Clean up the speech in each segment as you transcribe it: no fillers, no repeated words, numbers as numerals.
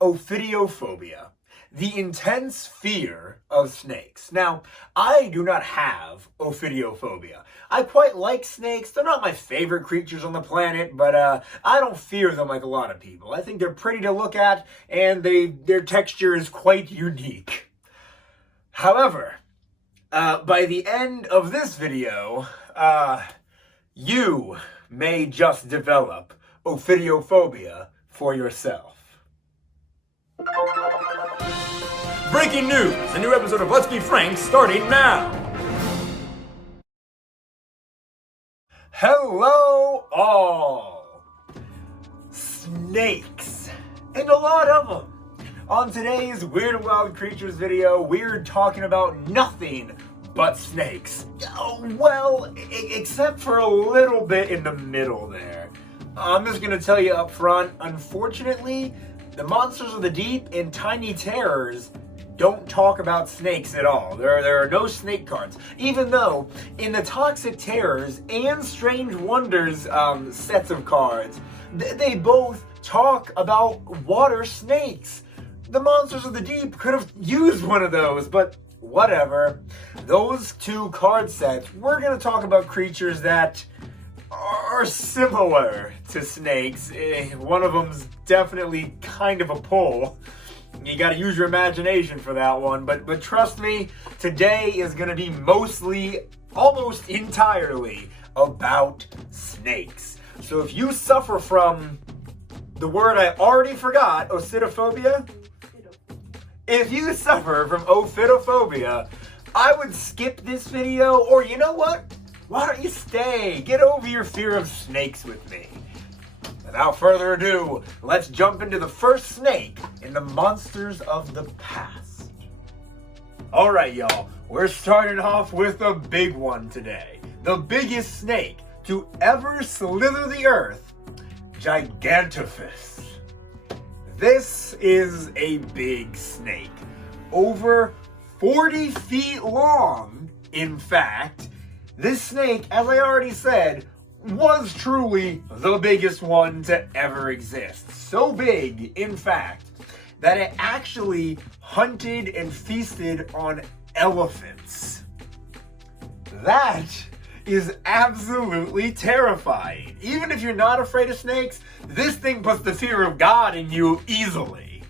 Ophidiophobia, the intense fear of snakes. Now, I do not have ophidiophobia. I quite like snakes. They're not my favorite creatures on the planet, but I don't fear them like a lot of people. I think they're pretty to look at, and their texture is quite unique. However, by the end of this video, you may just develop ophidiophobia for yourself. Breaking news! A new episode of Let's Be Frank starting now! Hello all! Snakes. And a lot of them. On today's Weird and Wild Creatures video, we're talking about nothing but snakes. Oh, well, except for a little bit in the middle there. I'm just going to tell you up front, unfortunately, the Monsters of the Deep and Tiny Terrors don't talk about snakes at all. There are no snake cards. Even though in the Toxic Terrors and Strange Wonders sets of cards, they both talk about water snakes. The Monsters of the Deep could have used one of those, but whatever. Those two card sets, we're going to talk about creatures that are similar to snakes. One of them's definitely kind of a pull. You gotta use your imagination for that one, but trust me, today is gonna be mostly, almost entirely, about snakes. So if you suffer from the word I already forgot, ophidiophobia, if you suffer from ophidiophobia, I would skip this video, or you know what? Why don't you stay? Get over your fear of snakes with me. Without further ado, let's jump into the first snake in the Monsters of the Past. Alright y'all, we're starting off with a big one today. The biggest snake to ever slither the earth, Gigantophis. This is a big snake, over 40 feet long, in fact. This snake, as I already said, was truly the biggest one to ever exist. So big, in fact, that it actually hunted and feasted on elephants. That is absolutely terrifying. Even if you're not afraid of snakes, this thing puts the fear of God in you easily.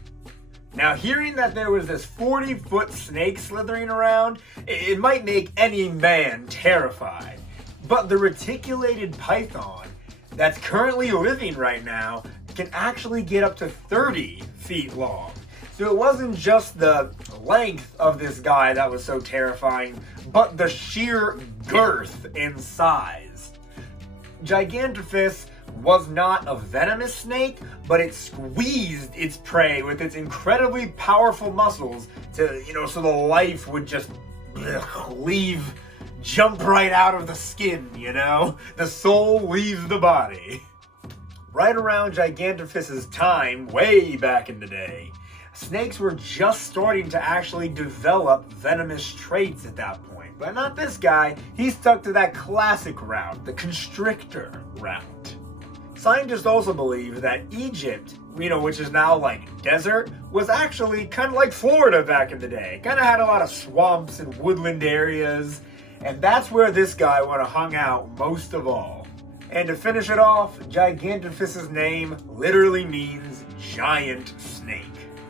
Now, hearing that there was this 40-foot snake slithering around, it might make any man terrified. But the reticulated python that's currently living right now can actually get up to 30 feet long. So it wasn't just the length of this guy that was so terrifying, but the sheer girth and size. Gigantophis was not a venomous snake, but it squeezed its prey with its incredibly powerful muscles to, so the life would just jump right out of the skin, The soul leaves the body. Right around Gigantophis's time, way back in the day, snakes were just starting to actually develop venomous traits at that point. But not this guy. He stuck to that classic route, the constrictor route. Scientists also believe that Egypt, which is now like desert, was actually kind of like Florida back in the day. Kind of had a lot of swamps and woodland areas. And that's where this guy would have hung out most of all. And to finish it off, Gigantophis's name literally means giant snake.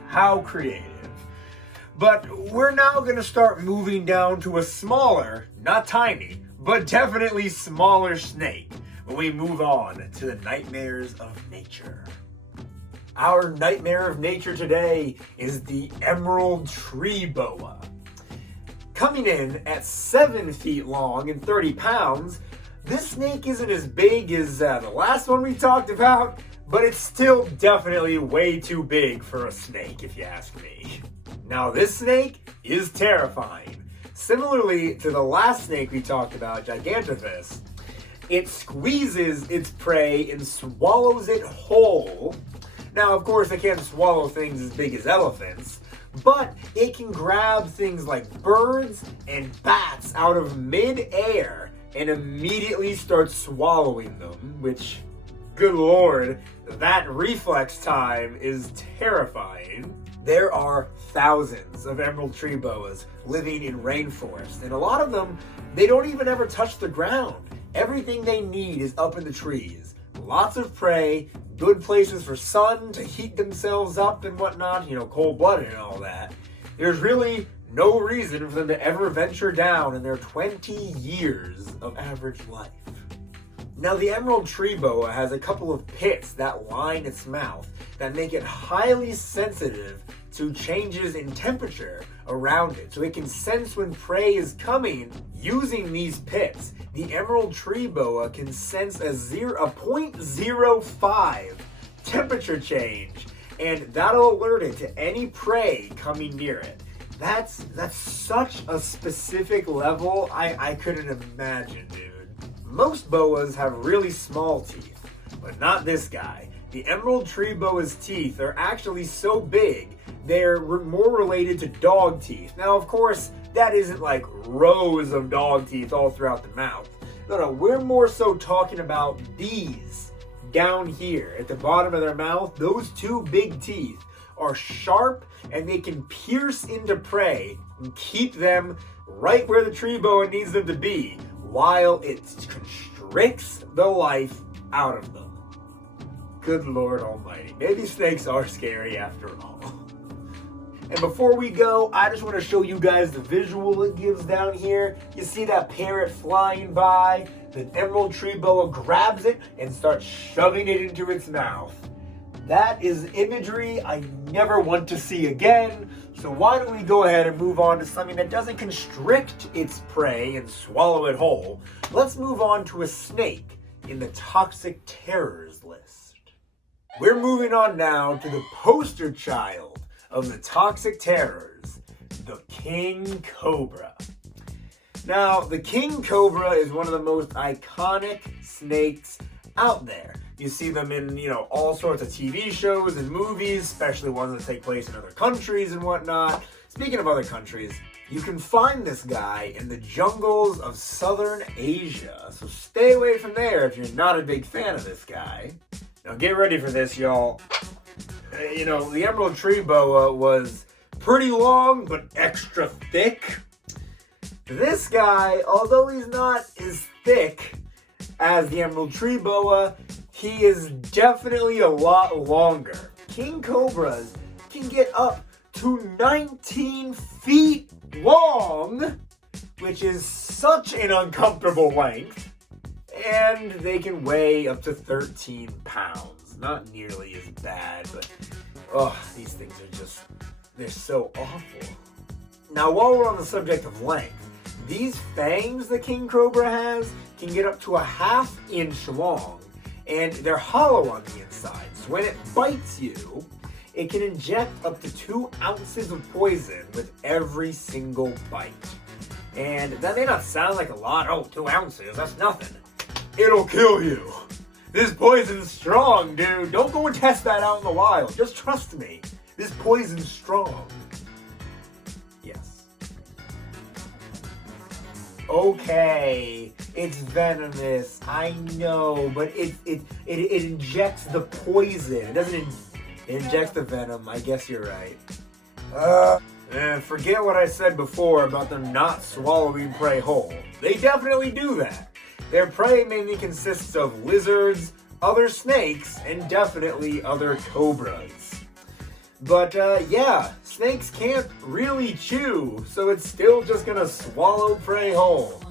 How creative. But we're now going to start moving down to a smaller, not tiny, but definitely smaller snake when we move on to the nightmares of nature. Our nightmare of nature today is the emerald tree boa. Coming in at 7 feet long and 30 pounds, this snake isn't as big as the last one we talked about, but it's still definitely way too big for a snake, if you ask me. Now, this snake is terrifying. Similarly to the last snake we talked about, Gigantophis, it squeezes its prey and swallows it whole. Now, of course, it can't swallow things as big as elephants, but it can grab things like birds and bats out of mid-air and immediately start swallowing them, which Good lord, that reflex time is terrifying. There are thousands of emerald tree boas living in rainforests, and a lot of them, they don't even ever touch the ground. Everything they need is up in the trees. Lots of prey, good places for sun to heat themselves up and whatnot, cold-blooded and all that. There's really no reason for them to ever venture down in their 20 years of average life. Now, the emerald tree boa has a couple of pits that line its mouth that make it highly sensitive to changes in temperature around it. So it can sense when prey is coming. Using these pits, the emerald tree boa can sense a 0.05 temperature change, and that'll alert it to any prey coming near it. That's such a specific level, I couldn't imagine, dude. Most boas have really small teeth, but not this guy. The emerald tree boa's teeth are actually so big, they're more related to dog teeth. Now, of course, that isn't like rows of dog teeth all throughout the mouth. No, we're more so talking about these down here at the bottom of their mouth. Those two big teeth are sharp, and they can pierce into prey and keep them right where the tree boa needs them to be, while it constricts the life out of them. Good Lord Almighty. Maybe snakes are scary after all. And before we go, I just want to show you guys the visual it gives down here. You see that parrot flying by? The emerald tree boa grabs it and starts shoving it into its mouth. That is imagery I never want to see again. So why don't we go ahead and move on to something that doesn't constrict its prey and swallow it whole. Let's move on to a snake in the toxic terrors list. We're moving on now to the poster child of the toxic terrors, the king cobra. Now, the king cobra is one of the most iconic snakes out there. You see them in, all sorts of TV shows and movies, especially ones that take place in other countries and whatnot. Speaking of other countries, you can find this guy in the jungles of southern Asia. So stay away from there if you're not a big fan of this guy. Now get ready for this, y'all. The emerald tree boa was pretty long, but extra thick. This guy, although he's not as thick as the emerald tree boa, he is definitely a lot longer. King cobras can get up to 19 feet long, which is such an uncomfortable length, and they can weigh up to 13 pounds. Not nearly as bad, but these things are they're so awful. Now, while we're on the subject of length, these fangs the king cobra has can get up to a ½ inch long, and they're hollow on the inside. So when it bites you, it can inject up to 2 ounces of poison with every single bite. And that may not sound like a lot. 2 ounces, that's nothing. It'll kill you. This poison's strong, dude. Don't go and test that out in the wild. Just trust me. This poison's strong. Yes. Okay, it's venomous. I know, but it injects the poison. It doesn't. It injects the venom. I guess you're right. Forget what I said before about them not swallowing prey whole. They definitely do that. Their prey mainly consists of lizards, other snakes, and definitely other cobras. But snakes can't really chew, so it's still just gonna swallow prey whole.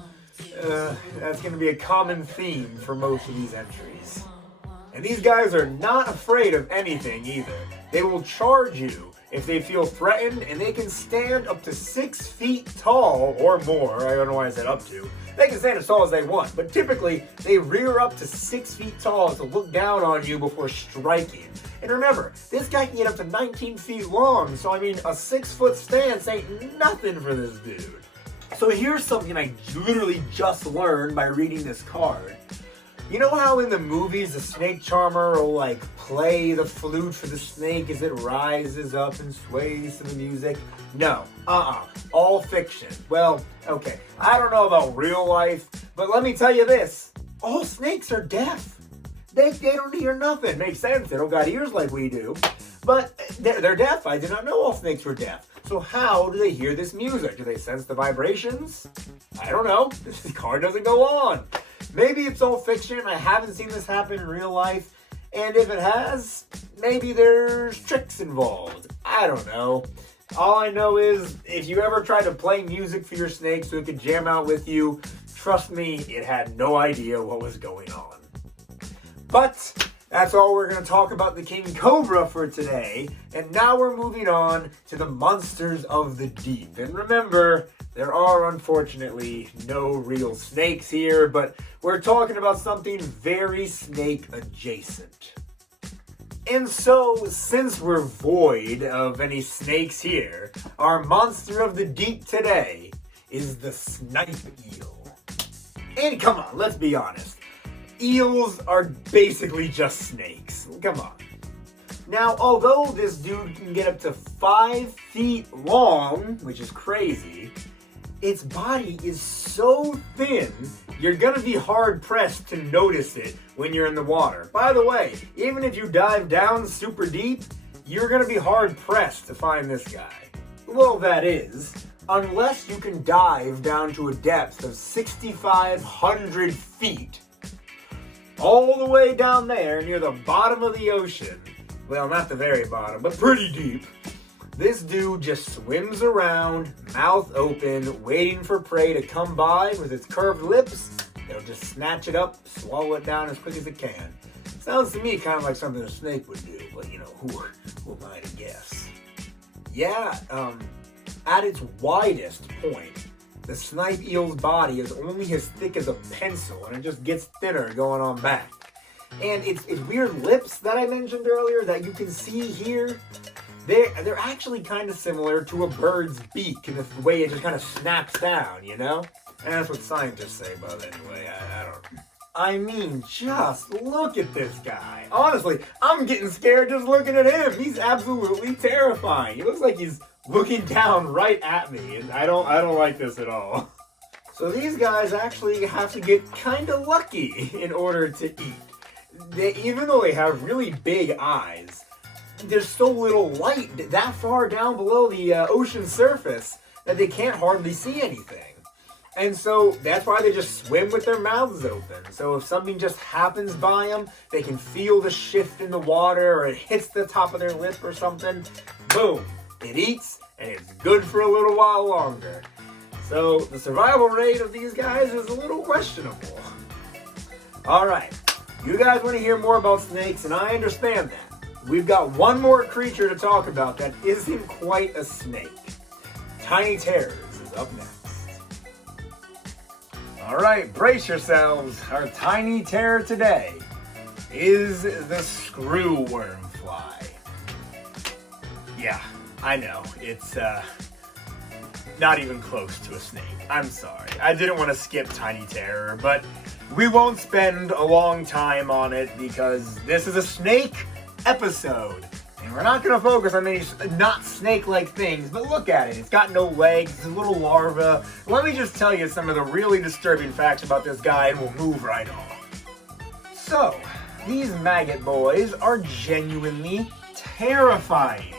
That's gonna be a common theme for most of these entries. And these guys are not afraid of anything either. They will charge you if they feel threatened, and they can stand up to 6 feet tall or more. I don't know why I said up to. They can stand as tall as they want, but typically they rear up to 6 feet tall to look down on you before striking. And remember, this guy can get up to 19 feet long, so a 6-foot stance ain't nothing for this dude. So here's something I literally just learned by reading this card. You know how in the movies the snake charmer will play the flute for the snake as it rises up and sways to the music? No, all fiction. Well, okay, I don't know about real life, but let me tell you this. All snakes are deaf. They don't hear nothing. Makes sense. They don't got ears like we do. But they're deaf. I did not know all snakes were deaf. So how do they hear this music? Do they sense the vibrations? I don't know. This card doesn't go on. Maybe it's all fiction. I haven't seen this happen in real life. And if it has, maybe there's tricks involved. I don't know. All I know is if you ever try to play music for your snake so it could jam out with you, trust me, it had no idea what was going on. But that's all we're going to talk about the King Cobra for today. And now we're moving on to the monsters of the deep. And remember, there are unfortunately no real snakes here, but we're talking about something very snake adjacent. And so, since we're void of any snakes here, our monster of the deep today is the Snipe eel. And come on, let's be honest. Eels are basically just snakes. Come on. Now, although this dude can get up to 5 feet long, which is crazy, its body is so thin, you're gonna be hard-pressed to notice it when you're in the water. By the way, even if you dive down super deep, you're gonna be hard-pressed to find this guy. Well, that is, unless you can dive down to a depth of 6,500 feet, all the way down there near the bottom of the ocean. Well, not the very bottom, but pretty deep. This dude just swims around, mouth open, waiting for prey to come by with its curved lips. It'll just snatch it up, swallow it down as quick as it can. Sounds to me kind of like something a snake would do, but you know, who am I to guess? Yeah, at its widest point, the snipe eel's body is only as thick as a pencil, and it just gets thinner going on back. And its weird lips that I mentioned earlier that you can see here, they're actually kind of similar to a bird's beak in the way it just kind of snaps down, you know? And that's what scientists say, but anyway, I don't... I mean, just look at this guy. Honestly, I'm getting scared just looking at him. He's absolutely terrifying. He looks like he's looking down right at me, and I don't like this at all. So these guys actually have to get kind of lucky in order to eat. Even though they have really big eyes, there's so little light that far down below the ocean surface that they can't hardly see anything. And so that's why they just swim with their mouths open. So if something just happens by them, they can feel the shift in the water, or it hits the top of their lip or something. Boom, it eats, and it's good for a little while longer. So the survival rate of these guys is a little questionable. All right, you guys want to hear more about snakes, and I understand that. We've got one more creature to talk about that isn't quite a snake. Tiny Terrors is up next. All right, brace yourselves. Our tiny terror today is the Screwworm fly. Yeah, I know. It's not even close to a snake. I'm sorry. I didn't want to skip tiny terror, but we won't spend a long time on it because this is a snake episode. And we're not going to focus on any not snake-like things, but look at it. It's got no legs. It's a little larva. Let me just tell you some of the really disturbing facts about this guy, and we'll move right on. So, these maggot boys are genuinely terrifying.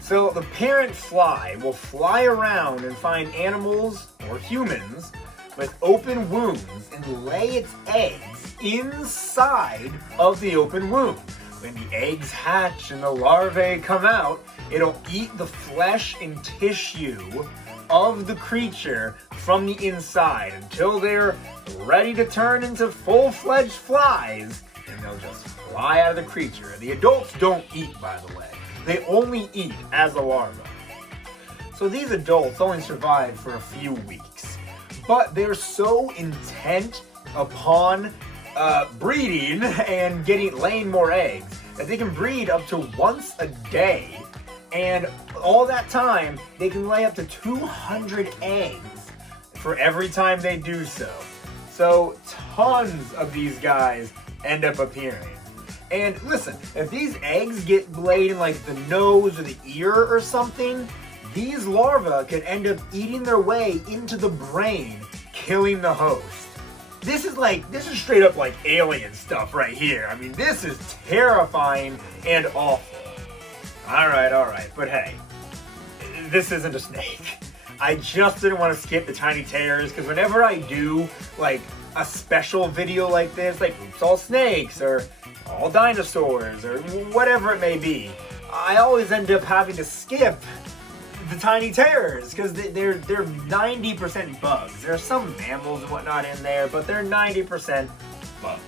So, the parent fly will fly around and find animals, or humans, with open wounds and lay its eggs inside of the open wound. When the eggs hatch and the larvae come out, it'll eat the flesh and tissue of the creature from the inside until they're ready to turn into full-fledged flies, and they'll just fly out of the creature. The adults don't eat, by the way. They only eat as a larva. So these adults only survive for a few weeks, but they're so intent upon breeding and laying more eggs that they can breed up to once a day, and all that time they can lay up to 200 eggs for every time they do so. So tons of these guys end up appearing. And listen, if these eggs get laid in like the nose or the ear or something, these larvae could end up eating their way into the brain, killing the host. This is straight up like alien stuff right here. I mean, this is terrifying and awful. Alright, but hey, this isn't a snake. I just didn't want to skip the tiny tears, because whenever I do, like, a special video like this, like, it's all snakes, or all dinosaurs, or whatever it may be, I always end up having to skip the tiny terrors, because they're 90% bugs. There are some mammals and whatnot in there, but they're 90% bugs.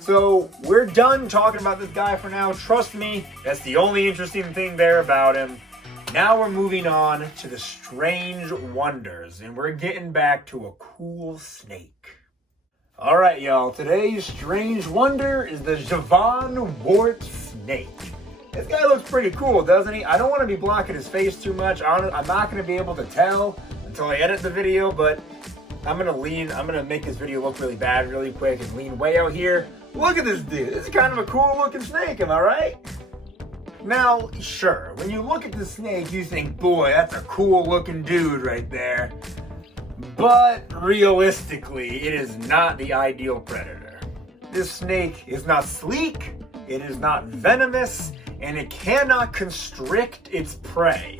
So we're done talking about this guy for now. Trust me, that's the only interesting thing there about him. Now we're moving on to the strange wonders, and we're getting back to a cool snake. Alright y'all, today's strange wonder is the Javon Wart snake. This guy looks pretty cool, doesn't he? I don't want to be blocking his face too much. I'm not going to be able to tell until I edit the video, but I'm going to make this video look really bad really quick and lean way out here. Look at this dude. This is kind of a cool looking snake, am I right? Now, sure, when you look at the snake, you think, boy, that's a cool looking dude right there. But realistically, it is not the ideal predator. This snake is not sleek, it is not venomous, and it cannot constrict its prey.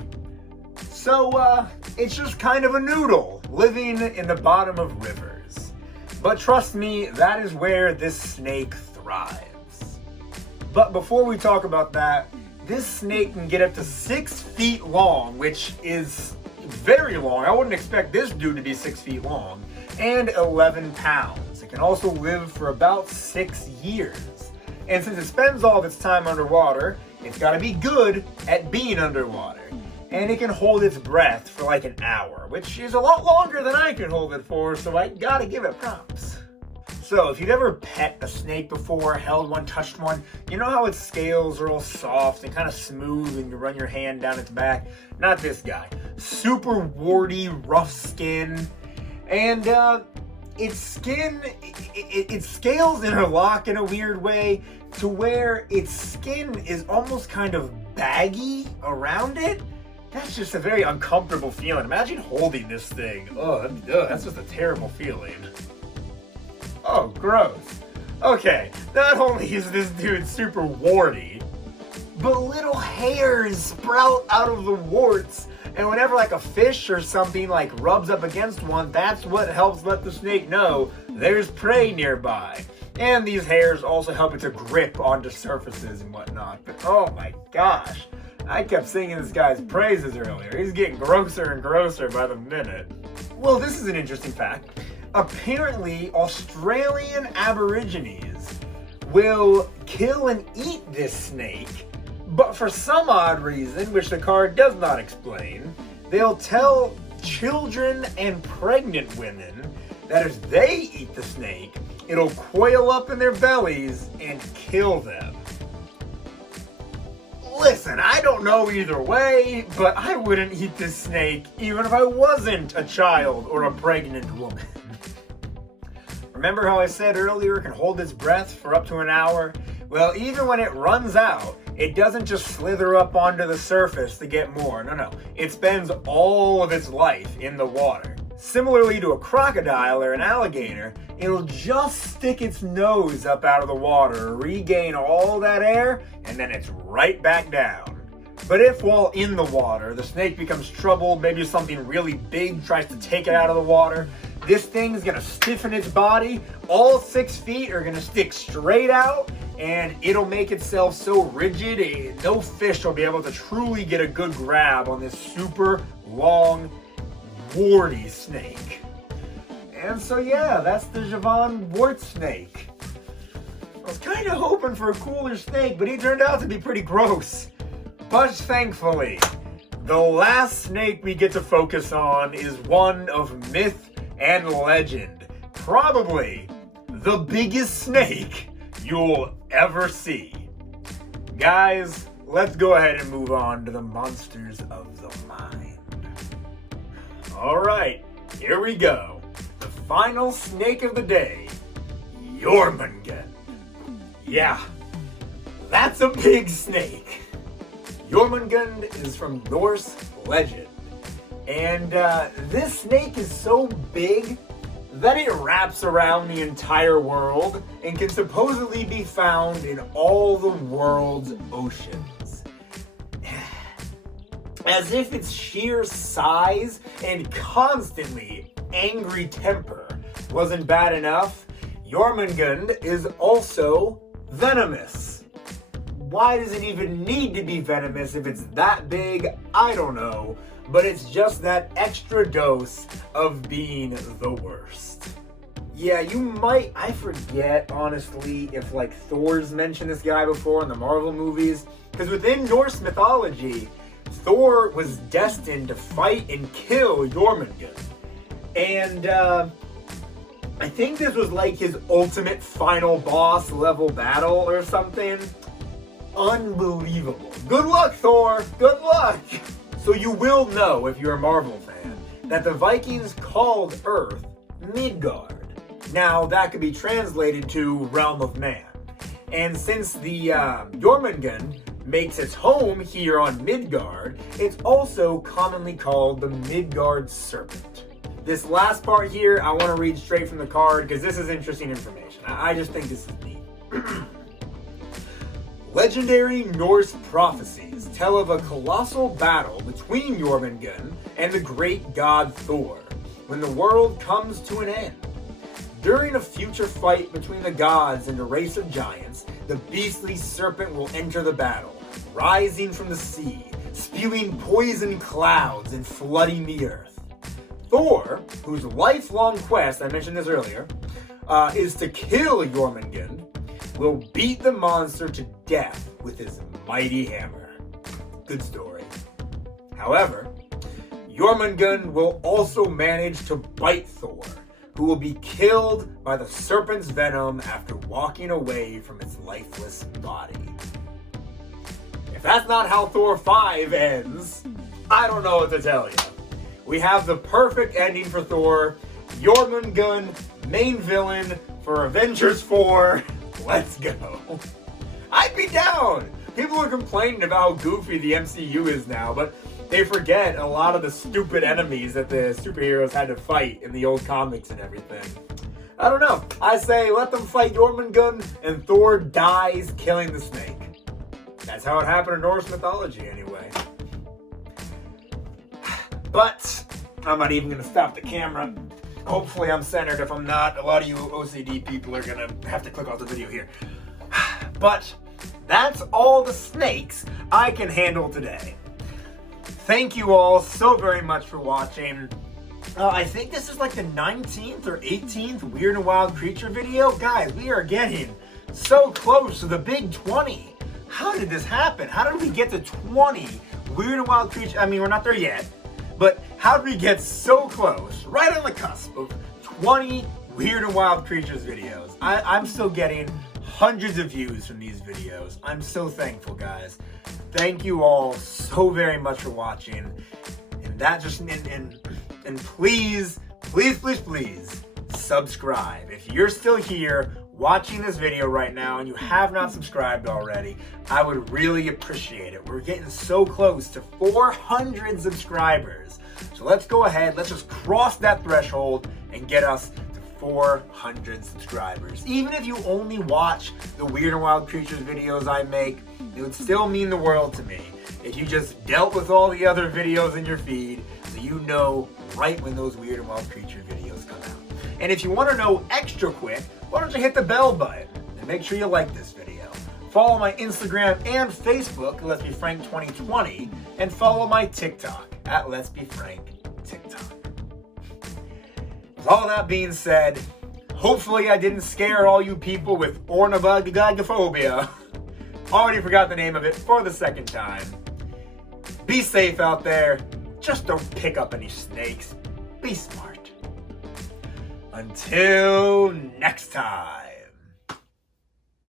So, it's just kind of a noodle living in the bottom of rivers. But trust me, that is where this snake thrives. But before we talk about that, this snake can get up to 6 feet long, which is very long. I wouldn't expect this dude to be 6 feet long, and 11 pounds. It can also live for about 6 years. And since it spends all of its time underwater, it's got to be good at being underwater. And it can hold its breath for like an hour, which is a lot longer than I can hold it for, so I gotta give it props. So if you've ever pet a snake before, held one, touched one, you know how its scales are all soft and kind of smooth and you run your hand down its back? Not this guy. Super warty, rough skin. And its skin, its scales interlock in a weird way to where its skin is almost kind of baggy around it. That's just a very uncomfortable feeling. Imagine holding this thing. That's just a terrible feeling. Oh, gross. Okay, not only is this dude super warty, but little hairs sprout out of the warts. And whenever like a fish or something like rubs up against one, that's what helps let the snake know there's prey nearby. And these hairs also help it to grip onto surfaces and whatnot. But oh my gosh, I kept singing this guy's praises earlier. He's getting grosser and grosser by the minute. Well, this is an interesting fact. Apparently, Australian Aborigines will kill and eat this snake, but for some odd reason, which the card does not explain, they'll tell children and pregnant women that if they eat the snake, it'll coil up in their bellies and kill them. Listen, I don't know either way, but I wouldn't eat this snake even if I wasn't a child or a pregnant woman. Remember how I said earlier it can hold its breath for up to an hour? Well, even when it runs out, it doesn't just slither up onto the surface to get more. No. It spends all of its life in the water. Similarly to a crocodile or an alligator, it'll just stick its nose up out of the water, regain all that air, and then it's right back down. But if while in the water, the snake becomes troubled, maybe something really big tries to take it out of the water, this thing's gonna stiffen its body, all 6 feet are gonna stick straight out, and it'll make itself so rigid, no fish will be able to truly get a good grab on this super long, warty snake. And so yeah, that's the Javon Wart snake. I was kind of hoping for a cooler snake, but he turned out to be pretty gross. But thankfully, the last snake we get to focus on is one of myth and legend. Probably the biggest snake you'll ever see. Guys, let's go ahead and move on to the monsters of the mind. Alright, here we go. The final snake of the day, Jormungun. Yeah, that's a big snake. Jormungun is from Norse legend. And this snake is so big Then it wraps around the entire world and can supposedly be found in all the world's oceans. As if its sheer size and constantly angry temper wasn't bad enough, Jormungun is also venomous. Why does it even need to be venomous if it's that big? I don't know. But it's just that extra dose of being the worst. Yeah, you might, I forget honestly if like Thor's mentioned this guy before in the Marvel movies. Because within Norse mythology, Thor was destined to fight and kill Jormungun. And I think this was like his ultimate final boss level battle or something. Unbelievable. Good luck, Thor! Good luck! So you will know, if you're a Marvel fan, that the Vikings called Earth Midgard. Now, that could be translated to Realm of Man. And since the Jormungun makes its home here on Midgard, it's also commonly called the Midgard Serpent. This last part here, I want to read straight from the card because this is interesting information. I just think this is neat. Legendary Norse prophecies tell of a colossal battle between Jormungun and the great god Thor when the world comes to an end. During a future fight between the gods and a race of giants, the beastly serpent will enter the battle, rising from the sea, spewing poison clouds and flooding the earth. Thor, whose lifelong quest, I mentioned this earlier, is to kill Jormungun, will beat the monster to death with his mighty hammer. Good story. However, Jormungun will also manage to bite Thor, who will be killed by the serpent's venom after walking away from its lifeless body. If that's not how Thor 5 ends, I don't know what to tell you. We have the perfect ending for Thor, Jormungun, main villain for Avengers 4. Let's go. I'd be down. People are complaining about how goofy the MCU is now, but they forget a lot of the stupid enemies that the superheroes had to fight in the old comics and everything. I don't know. I say let them fight Jormungun and Thor dies killing the snake. That's how it happened in Norse mythology anyway. But I'm not even going to stop the camera. Hopefully I'm centered. If I'm not, a lot of you OCD people are going to have to click off the video here. But that's all the snakes I can handle today. Thank you all so very much for watching. I think this is like the 19th or 18th Weird and Wild Creature video. Guys, we are getting so close to the big 20. How did this happen? How did we get to 20 Weird and Wild Creature? I mean, we're not there yet. But how did we get so close, right on the cusp of 20 Weird and Wild Creatures videos? I'm still getting hundreds of views from these videos. I'm so thankful, guys. Thank you all so very much for watching. And that just, and please, please, please, please, subscribe. If you're still here watching this video right now and you have not subscribed already, I would really appreciate it. We're getting so close to 400 subscribers. So let's go ahead, let's just cross that threshold and get us to 400 subscribers. Even if you only watch the Weird and Wild Creatures videos I make, it would still mean the world to me if you just dealt with all the other videos in your feed so you know right when those Weird and Wild Creature videos come out. And if you want to know extra quick, why don't you hit the bell button and make sure you like this video. Follow my Instagram and Facebook, Let's Be Frank 2020, and follow my TikTok at Let's Be Frank TikTok. With all that being said, hopefully I didn't scare all you people with Gigantophobia. Already forgot the name of it for the second time. Be safe out there. Just don't pick up any snakes. Be smart. Until next time.